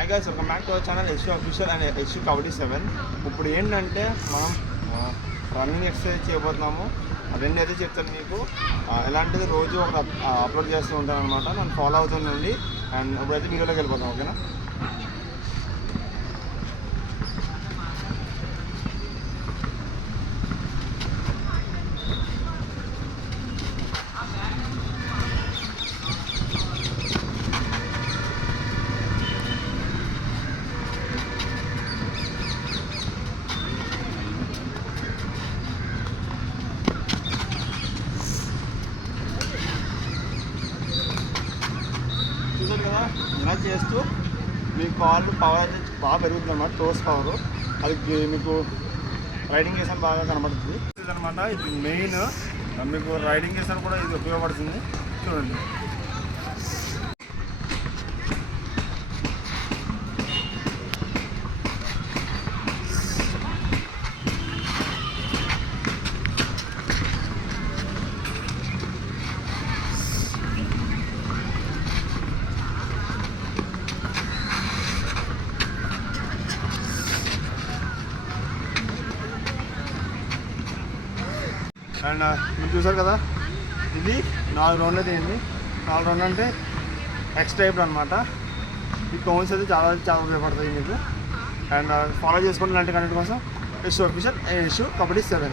Hi guys, welcome back to our channel Yashu official and Yashu kabaddi 7. ఇప్పుడు ఏంటంటే మనం రన్నింగ్ ఎక్సర్సైజ్ చేయబోతున్నాము. రెండు అయితే చెప్తాను మీకు. ఎలాంటిది రోజు ఒక అప్లోడ్ చేస్తూ ఉంటాను అనమాట. నన్ను ఫాలో అవుతుందండి. అండ్ ఇప్పుడైతే వీడియోలోకి వెళ్ళిపోతాం, ఓకేనా? చూసారు కదా, ఇలా చేస్తూ మీ కాళ్ళు పవర్ అయితే బాగా పెరుగుతుంది అన్నమాట. టోస్ పవర్ అది మీకు రైడింగ్ చేసాను బాగా కనబడుతుంది అనమాట. ఇది మెయిన్ మీకు రైడింగ్ చేసాను కూడా ఇది ఉపయోగపడుతుంది. చూడండి, అండ్ మీరు చూసారు కదా, ఇది 4 రౌండ్లు తీయండి. 4 రౌండ్లు అంటే ఎక్స్ టైప్ అనమాట. ఈ కౌన్స్ అయితే చాలా ఉపయోగపడుతుంది మీకు. అండ్ ఫాలో చేసుకోండి ఇలాంటి కంటెంట్ కోసం. యశు అఫీషియల్, యశు కబడ్డీ 7.